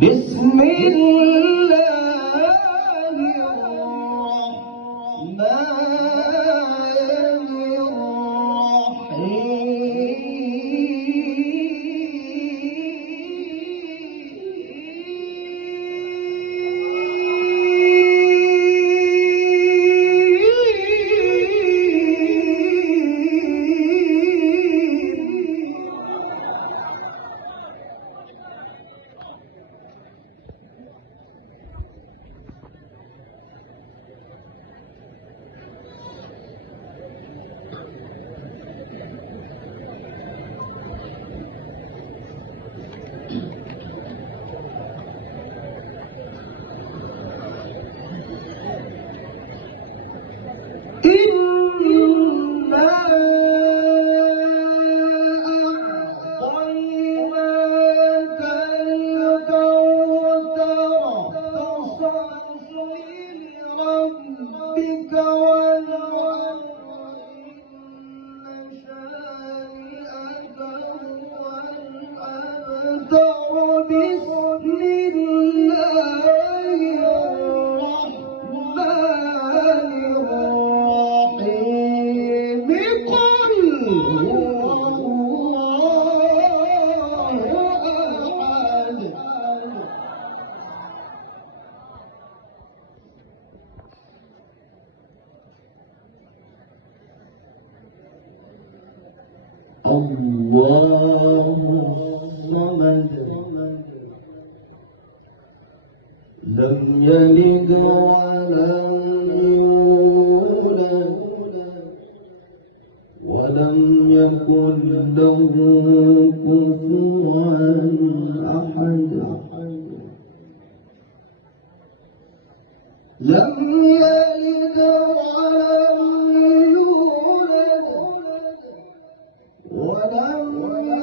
بسم الله الرحمن الله الصمد لم يلد ولم يولد ولم يكن له كفوا أحد لم يلد ولم يولد ولم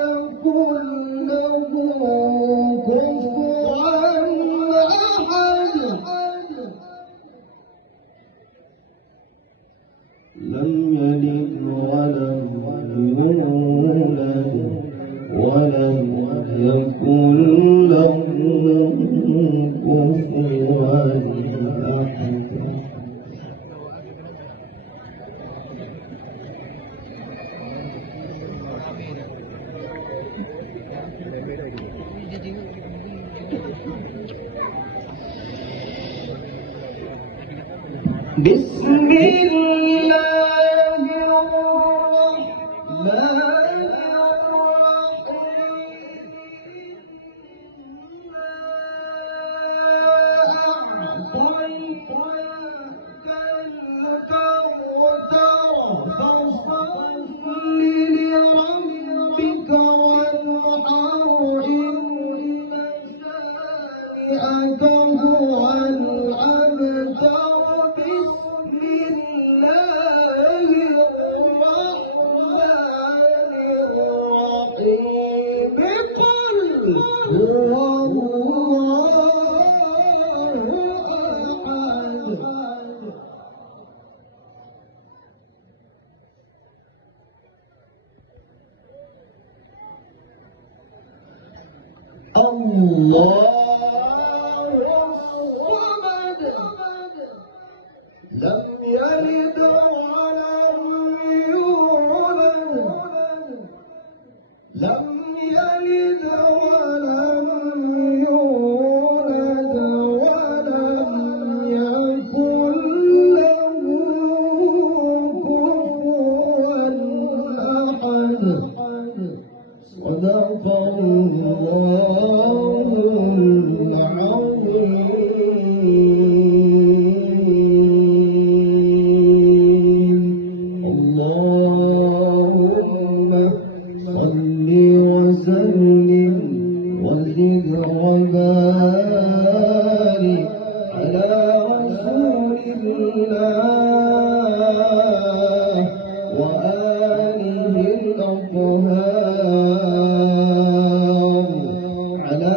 يكن له كفوا أحد لم يلد ولم يولد ولم يكن له كفوا أحد بسم الله الرحمن الرحيم أعطيناك الكوثر فصل لربك وانحر إن شانئك هو الأبتر الله الصمد لم يلد ولم يولد لم يلد ولم يولد ولم يكن له كفوا أحد صدق الله العظيم اللهم صل وسلم وزد وبارك على رسول الله وآله الأطهار على